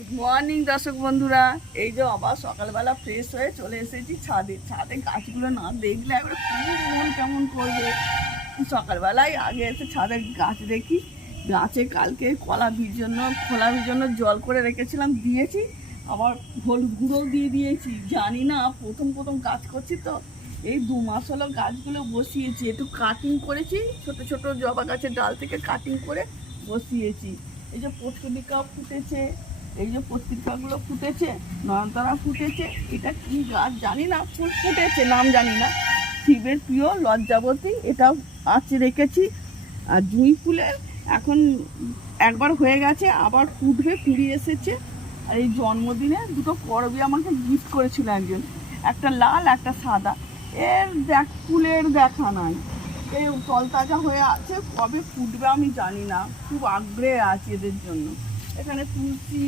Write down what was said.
Good morning দর্শক বন্ধুরা। এই যে আবার সকালবেলা ফ্রেশ হয়ে চলে এসেছি ছাদে। ছাদে গাছগুলো না দেখলে একবার খুব মন কেমন করবে। সকালবেলায় আগে এসে ছাদে গাছ দেখি। গাছে কালকে খোলা ভিজানো জল করে রেখেছিলাম, দিয়েছি। আবার হলুদ গুঁড়োও দিয়ে দিয়েছি। জানি না, প্রথম প্রথম গাছ করছি তো, এই 2 মাস হলো গাছগুলো বসিয়েছি। একটু কাটিং করেছি, ছোট ছোট জবা গাছের ডাল থেকে কাটিং করে বসিয়েছি। এই যে পত্রিকা ফুটেছে, এই যে পত্রিকাগুলো ফুটেছে, নয়নতারা ফুটেছে। এটা কি গাছ জানি না, ফুল ফুটেছে, নাম জানি না। শিবের প্রিয় লজ্জাবতী, এটাও আছে রেখেছি। আর জুঁই ফুলের এখন একবার হয়ে গেছে, আবার ফুটবে, কুড়ি এসেছে। আর এই জন্মদিনে 2টো করবি আমাকে গিফট করেছিল একজন, একটা লাল একটা সাদা। ফুলের দেখা নাই। এই তলতাজা হয়ে আছে, কবে ফুটবে আমি জানি না। খুব আগ্রহে আছি এদের জন্য। এখানে তুলসী,